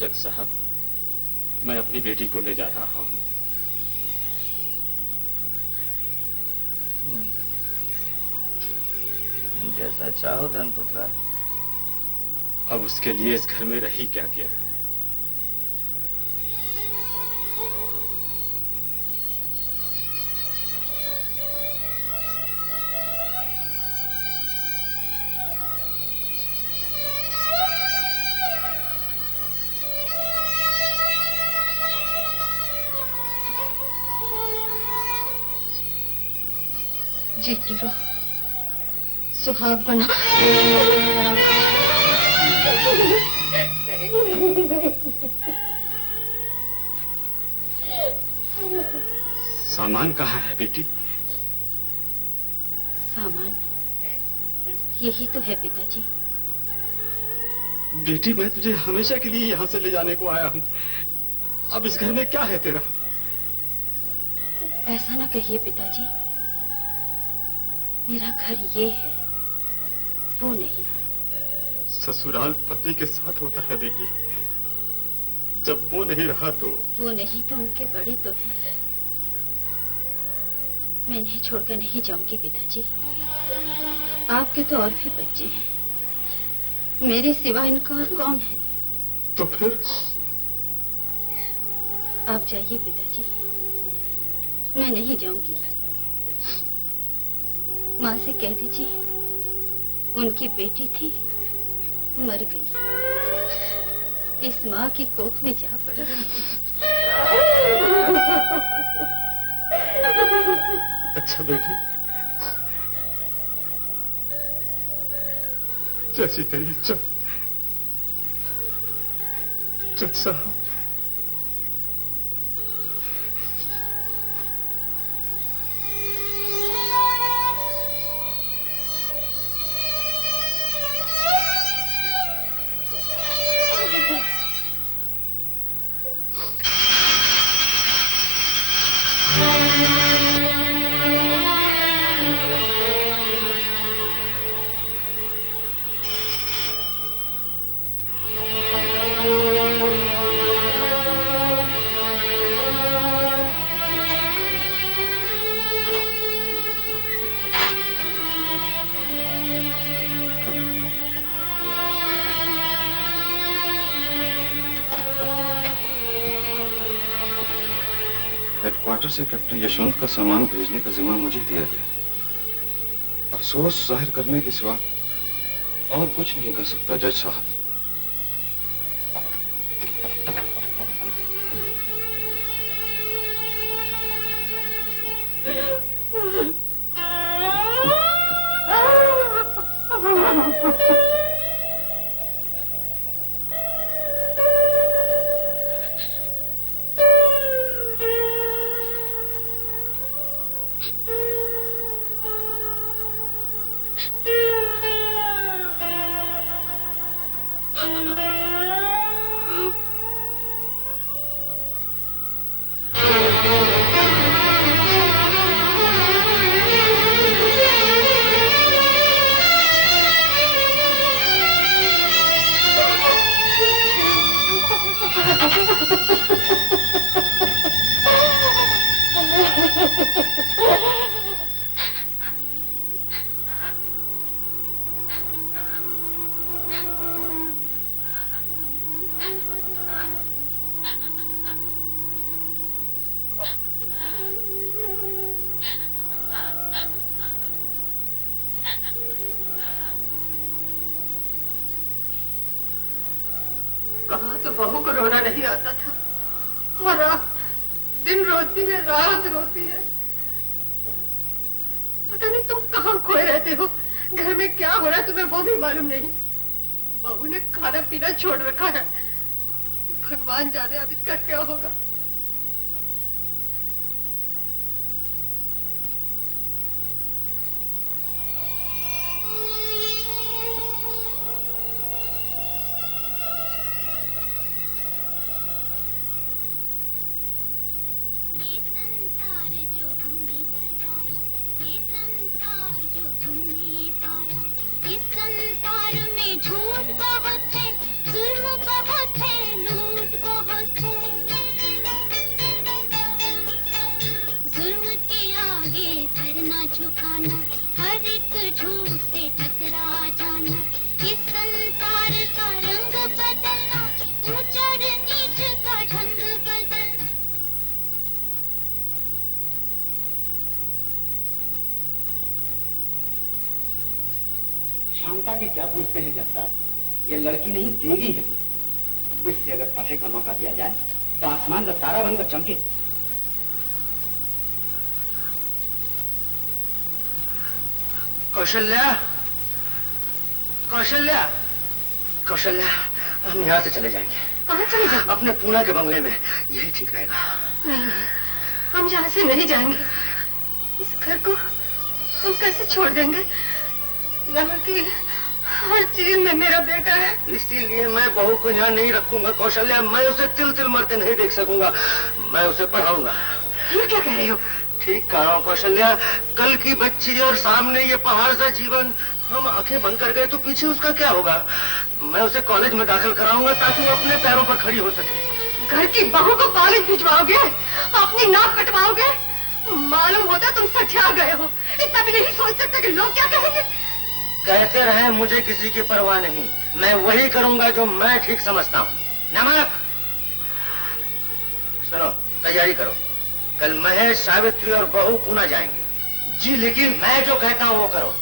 जज साहब, मैं अपनी बेटी को ले जा रहा हूँ। जैसा चाहो धनपतराय। अब उसके लिए इस घर में रही क्या क्या है? जीती रहो, सुहाग बना। सामान कहाँ है बेटी? सामान यही तो है पिताजी। बेटी, मैं तुझे हमेशा के लिए यहाँ से ले जाने को आया हूँ। अब इस घर में क्या है तेरा? ऐसा ना कहिए पिताजी, मेरा घर ये है, वो नहीं। ससुराल पति के साथ होता है बेटी, जब वो नहीं रहा तो। वो नहीं तो उनके बड़े तो हैं। मैं इन्हें छोड़कर नहीं जाऊंगी पिताजी। आपके तो और भी बच्चे हैं, मेरे सिवा इनका और कौन है? तो फिर आप जाइए पिताजी, मैं नहीं जाऊंगी। माँ से कह दीजिए, उनकी बेटी थी, मर गई, इस माँ की कोख में जा पड़ी। अच्छा बेटी, जैसी तेरी इच्छा। जज साहब, हेडक्वार्टर से कैप्टन यशवंत का सामान भेजने का जिम्मा मुझे दिया गया। अफसोस जाहिर करने के सिवा और कुछ नहीं कर सकता जज साहब। कहा तो बहू को रोना नहीं आता था, और आप दिन रोती है, रात रोती है। पता नहीं तुम कहाँ खोए रहते हो, घर में क्या हो रहा है तुम्हें वो भी मालूम नहीं। बहू ने खाना पीना छोड़ रखा है, भगवान जाने अब इसका क्या होगा। इस संसार में झूठ बहुत है, जुल्म बहुत है, क्षमता की क्या पूछते हैं जज साहब? ये लड़की नहीं देगी है। इससे अगर पढ़ने का मौका दिया जाए तो आसमान का तारा बनकर चमके। कौशल्या, कौशल्या, कौशल्या, हम यहाँ से चले जाएंगे। कहाँ चले जाएंगे? अपने पूना के बंगले में, यही ठीक रहेगा। नहीं, हम यहाँ से नहीं जाएंगे। इस घर को हम कैसे छोड़ देंगे? यहाँ की हर चीज में मेरा बेटा है। इसीलिए मैं बहू को यहाँ नहीं रखूंगा कौशल्या। मैं उसे तिल तिल मरते नहीं देख सकूंगा। मैं उसे पढ़ाऊंगा। ये क्या कह रहे हो? ठीक कहा हूँ कौशल्या। कल की बच्ची और सामने ये पहाड़ सा जीवन। हम आंखें बंद कर गए तो पीछे उसका क्या होगा? मैं उसे कॉलेज में दाखिल कराऊंगा ताकि वो अपने पैरों पर खड़ी हो सके। घर की बहू को कॉलेज भिजवाओगे? अपनी नाक कटवाओगे? मालूम होता तुम सठिया गए हो। इतना भी नहीं सोच सकते कि लोग क्या कहेंगे। कहते रहे, मुझे किसी की परवाह नहीं। मैं वही करूंगा जो मैं ठीक समझता हूँ। नमक, सुनो, तैयारी करो। कल महेश, सावित्री और बहू पूना जाएंगे। जी, लेकिन मैं जो कहता हूँ वो करो।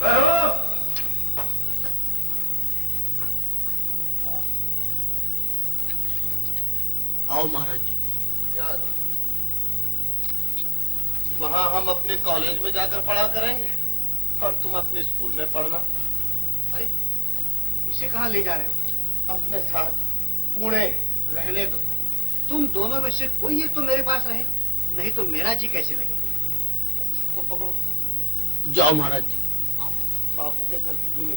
बहू, आओ महाराज जी। वहाँ हम अपने कॉलेज में जाकर पढ़ा करेंगे और तुम अपने स्कूल में पढ़ना। अरे, इसे कहाँ ले जा रहे हो? अपने साथ पुणे। रहने दो। तुम दोनों में से कोई एक तो मेरे पास रहे, नहीं तो मेरा जी कैसे लगेगा? तो पकड़ो। जाओ महाराज जी। बापू के घर की जूनी।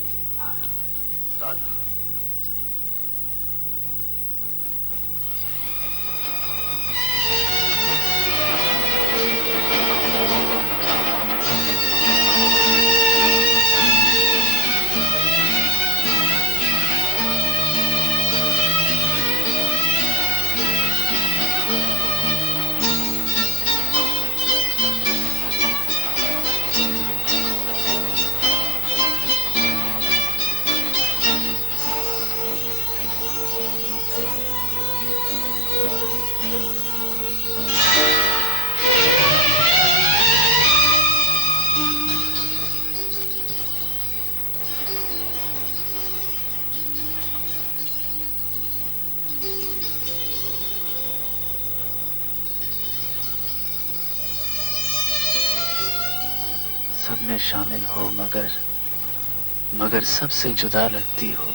दादा, सब में शामिल हो मगर सबसे जुदा लगती हो।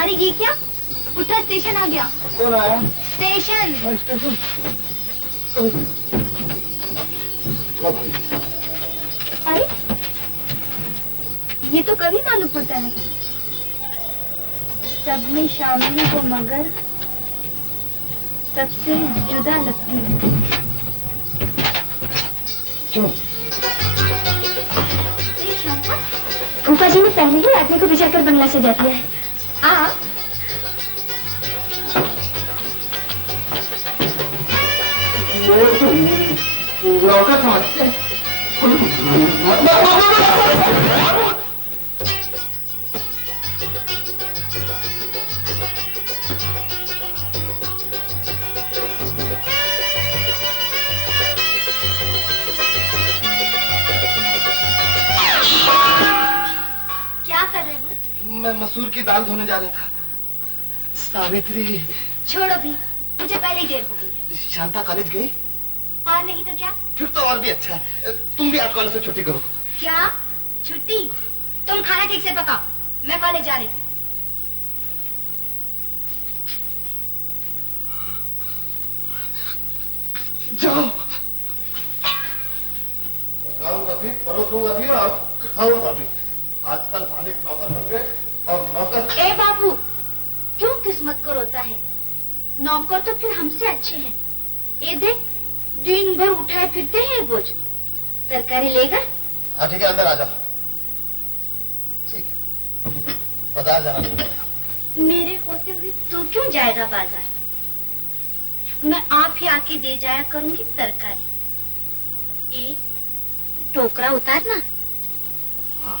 अरे ये क्या? उठा, स्टेशन आ गया। कौन आया? स्टेशन। स्टेशन। अरे ये तो कभी मालूम पड़ता है। सब में शामिल हो मगर सबसे जुदा लगती है। फूफा जी ने पहले ही आदमी को बिछा कर बंगला सजा दिया है। लौका समझते हैं। क्या कर रहे हो? मैं मसूर की दाल धोने जा रहा था। सावित्री। छोड़ो भी, मुझे पहले ही देर हो गई। शांता कॉलेज गई? और नहीं तो क्या? फिर तो और भी अच्छा है। तुम भी आज कॉलेज से छुट्टी करो। क्या छुट्टी? तुम खाना ठीक से पकाओ, मैं कॉलेज जा रही थी। जाओ। पकाऊंगा भी, परोसूंगा भी और खाऊंगा भी। आजकल मालिक नौकर बन गए और नौकर। ए बाबू, क्यों किस्मत को रोता है? नौकर तो फिर हमसे अच्छे हैं। ए देख, दिन भर उठाए फिरते हैं बोझ। तरकारी लेगा? हाँ ठीक है, अंदर आ जाओ। ठीक है, बाजार जाना नहीं। मेरे होते हुए तू क्यों जाएगा बाजार? मैं आप ही आके दे जाया करूंगी तरकारी। ए, टोकरा उतारना। हाँ।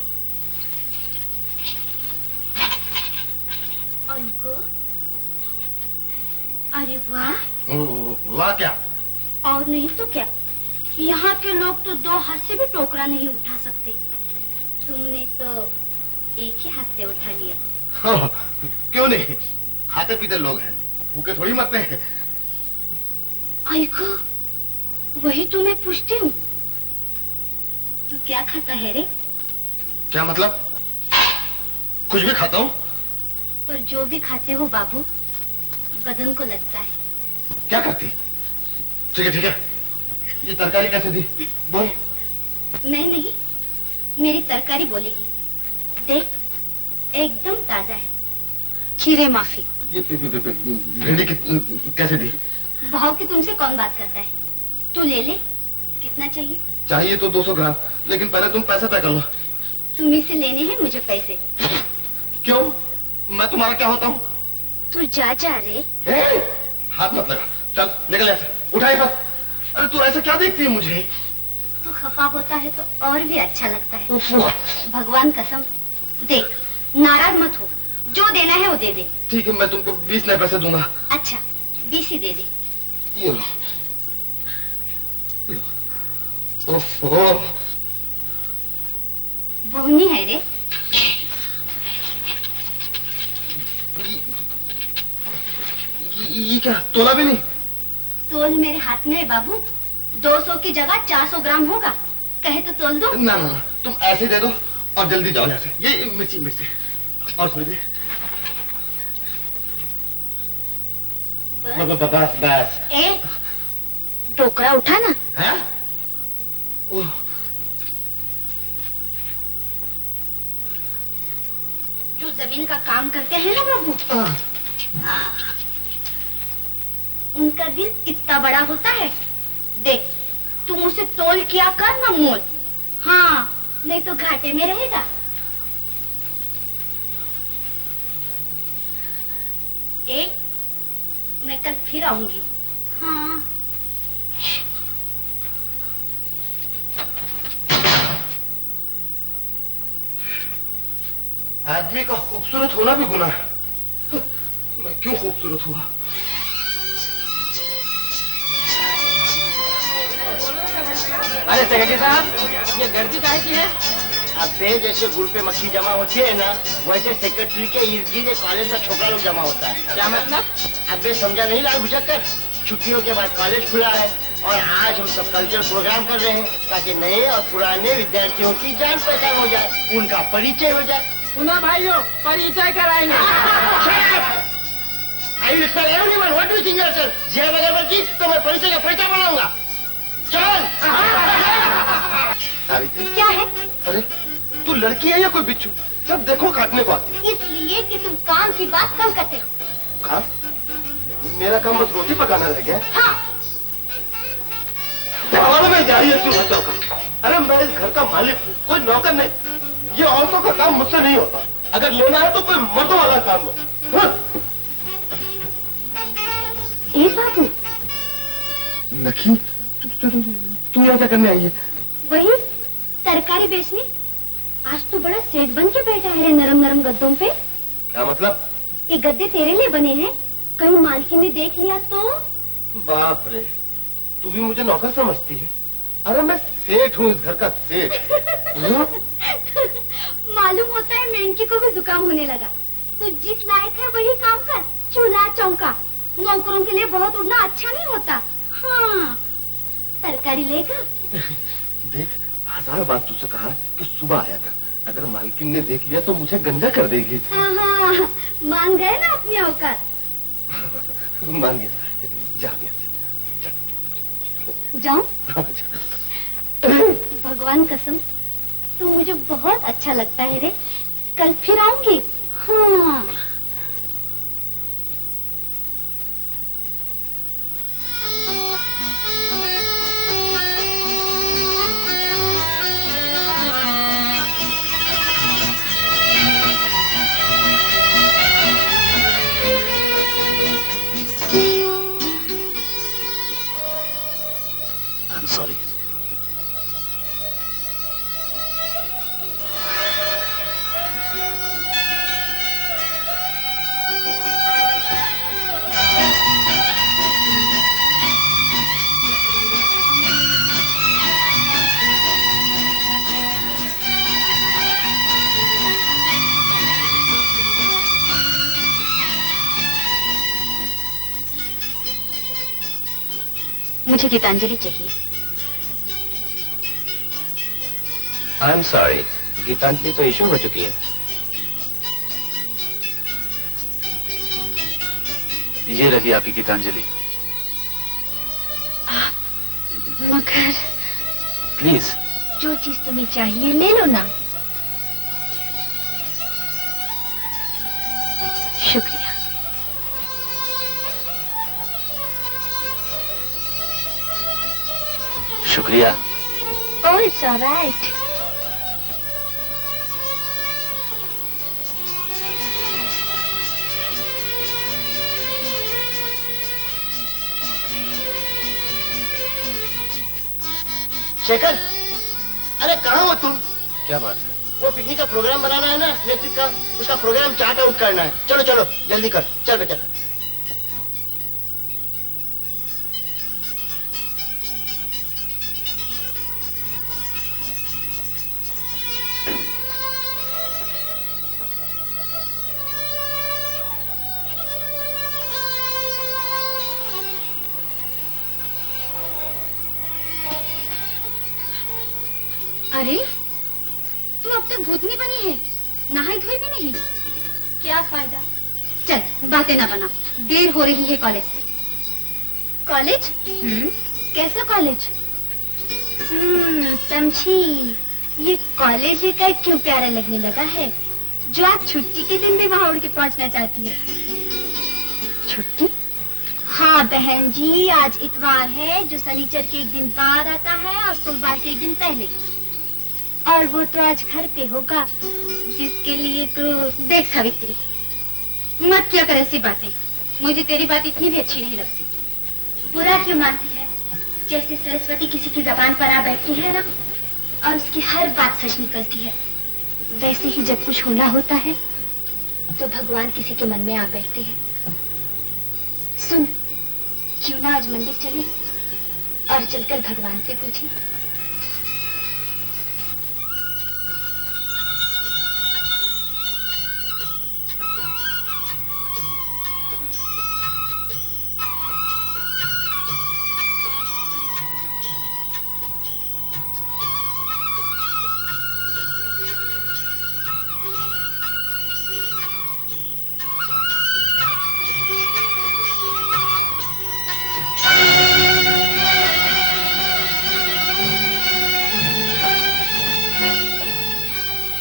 अरे वाह। वाह क्या? और नहीं तो क्या, यहाँ के लोग तो 2 हाथ से भी टोकरा नहीं उठा सकते। तुमने तो एक ही हाथ से उठा लिया। हाँ, क्यों नहीं, खाते पीते लोग हैं, भूखे थोड़ी मरते हैं। आइको, वही तो मैं पूछती हूँ, तू क्या खाता है रे? क्या मतलब? कुछ भी खाता हूँ। पर जो भी खाते हो बाबू, बदन को लगता है। क्या करती? ठीक है, ये तरकारी कैसे दी? बोल। मैं नहीं, मेरी तरकारी बोलेगी। देख, एकदम ताजा है। खीरे माफी। ये भिंडी कैसे दी? भाव की तुमसे कौन बात करता है? तू ले ले, कितना चाहिए? चाहिए तो 200 ग्राम, लेकिन पहले तुम पैसे तय कर लो। तुम्ही से लेने हैं मुझे पैसे। क्यों? मैं तुम्हारा क्या होता हूँ? तू जा रे। हाथ मत लगा, चल निकल ऐसे, उठाए हाथ। अरे तू ऐसे क्या देखती है मुझे? तू खफा होता है तो और भी अच्छा लगता है। भगवान कसम, देख नाराज मत हो, जो देना है वो दे दे। ठीक है, मैं तुमको 20 नए पैसे दूंगा। अच्छा, 20 ही दे दे। ये लो। ओफो, बोहनी है रे। ये क्या, तोला भी नहीं? तोल मेरे हाथ में है बाबू, 200 की जगह 400 ग्राम होगा। कहे तो तोल दो। ना, तुम ऐसे दे दो और जल्दी जाओ यहाँ से। ये मिर्ची और थोड़ी देर। बस। ए, टोकरा उठा ना। है? जो जमीन का काम करते हैं ना बाबू, उनका दिल इतना बड़ा होता है। देख, तुम उसे तोल किया कर ना मोल। हाँ, नहीं तो घाटे में रहेगा। मैं कल फिर आऊंगी। हाँ। आदमी का खूबसूरत होना भी गुनाह है। मैं क्यों खूबसूरत हुआ? अरे सेक्रेटरी साहब, ये गर्दी काहे की है? अबे जैसे गुड़ पे मक्खी जमा होती है ना, वैसे सेक्रेटरी के इर्द गिर्द कॉलेज का छोकरा लोग जमा होता है। क्या मतलब? अबे समझा नहीं लाल भुजक्कर? छुट्टियों के बाद कॉलेज खुला है और आज हम सब कल्चरल प्रोग्राम कर रहे हैं ताकि नए और पुराने विद्यार्थियों की जान पहचान हो जाए, उनका परिचय हो जाए। सुना भाइयों, परिचय कराएंगे। तो मैं परिचय का पैसा बनाऊंगा। चल। क्या है? अरे तू लड़की है या कोई बिच्छू? सब देखो काटने को आती है। इसलिए कि तुम काम की बात कम करते हो। काम? मेरा काम बस रोटी पकाना रह गया। हाँ। में जा रही है तू नौकर। अरे मैं इस घर का मालिक हूँ, कोई नौकर नहीं। ये औरतों का काम मुझसे नहीं होता। अगर लेना है तो कोई मर्दों वाला काम हो। बाबू नखी, तू यहाँ क्या करने आई है? वही तरकारी बेचने। आज तो बड़ा सेठ बन के बैठा है नरम नरम गद्दों पे। क्या मतलब? ये गद्दे तेरे लिए बने हैं, कहीं मालकी ने देख लिया तो? बाप रे, तू भी मुझे नौकर समझती है? अरे मैं सेठ हूँ, इस घर का सेठ। मालूम होता है मेंढकी को भी जुकाम होने लगा। तू जिस लायक है वही काम कर, चूल्हा चौका। नौकरों के लिए बहुत उड़ना अच्छा नहीं होता। हाँ, तरकारी लेगा। देख, 1000 बार तुझसे कहा कि सुबह आया कर। अगर मालकिन ने देख लिया तो मुझे गंजा कर देगी। हाँ, मान गए ना अपनी औकात। मान गया, जा गया। जाऊं? भगवान कसम, तू मुझे बहुत अच्छा लगता है रे। कल फिर आऊंगी। हाँ। मुझे गीतांजलि चाहिए। आई एम सॉरी, गीतांजलि तो इशू हो चुकी है। ये रही आपकी गीतांजलि। मगर प्लीज। जो चीज तुम्हें चाहिए ले लो ना। शुक्रिया। शुक्रिया। Oh, it's all right. Shekhar, अरे कहाँ हो तुम? क्या बात है? वो पिकनिक का प्रोग्राम बनाना है ना, नेतृत्व का, उसका प्रोग्राम चार्ट आउट करना है। चलो चलो जल्दी कर, चल बेटा। अरे तू अब तक भूतनी बनी है, नहाई धोई भी नहीं। क्या फायदा? चल बातें ना बना, देर हो रही है कॉलेज से। कॉलेज? कैसा कॉलेज? समझी। ये कॉलेज का क्यों प्यारा लगने लगा है, जो आप छुट्टी के दिन भी वहाँ उड़ के पहुँचना चाहती है। छुट्टी? हाँ बहन जी, आज इतवार है जो शनिचर के एक दिन बाद आता है और सोमवार के एक दिन पहले। और वो तो आज घर पे होगा, जिसके लिए तो देख सावित्री, मत क्या कर ऐसी बातें। मुझे तेरी बात इतनी भी अच्छी नहीं लगती। बुरा क्यों मानती है? जैसे सरस्वती किसी की जबान पर आ बैठती है ना, और उसकी हर बात सच निकलती है, वैसे ही जब कुछ होना होता है तो भगवान किसी के मन में आ बैठते हैं। सुन, क्यों ना आज मंदिर चले और चलकर भगवान से पूछें।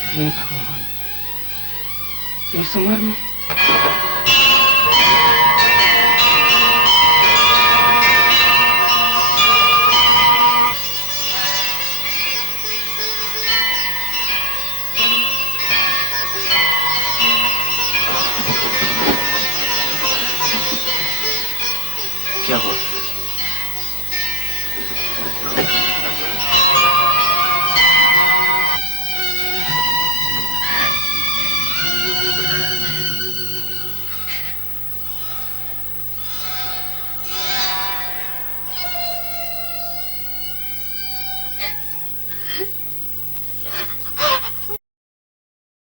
हे भगवान, इस उम्र में